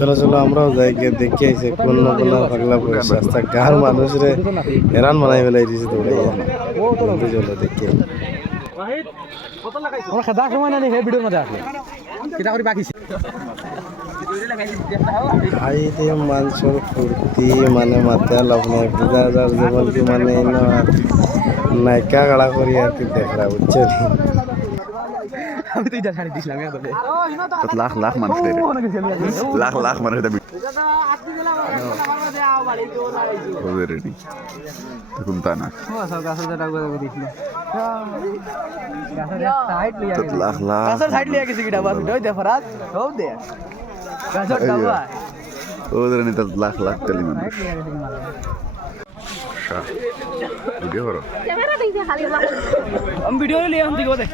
চলো চলো আমরাও যাই গিয়ে দেখে আইসি কোন না কোন পাগলা বয়স রাস্তা গার মানুষরে হেরান বানাই ফেলাই দিছে দৌড়াইয়া চলো দেখে ভাই দে মানুষের ফুর্তি মানে মাথা লগ্নের পূজার যেমন কি মানে নায়িকা গাড়া করি আর কি দেখরা বুঝছো আমি তো এটা ছাড়ি দিছিলাম একদম লাখ লাখ মানুষ লাখ লাখ মানুষ রেডি দেখুন তা না লাখ লাখ ওদের নিতে লাখ লাখ কালি মানুষ ভিডিও করো আমি ভিডিও লিয়ে এখন দিগো দে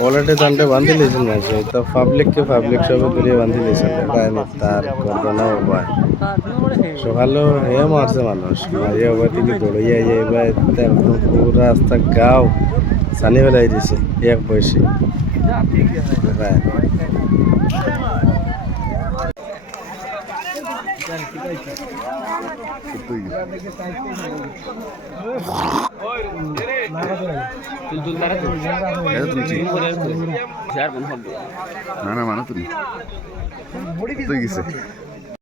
অলরেডি তান্ডে বাঁধি লেছেন না সে তো পাবলিক সবে তুলে বাঁধি লেছেন তার করোনা বাবা সকালেও হে মারছে মানুষ মারিয়া ওবার থেকে দৌড়িয়ে এবার একদম পুরো রাস্তা গাও সানি ফেলাই দিছে এক বয়সে না না মানো তুমি গেছে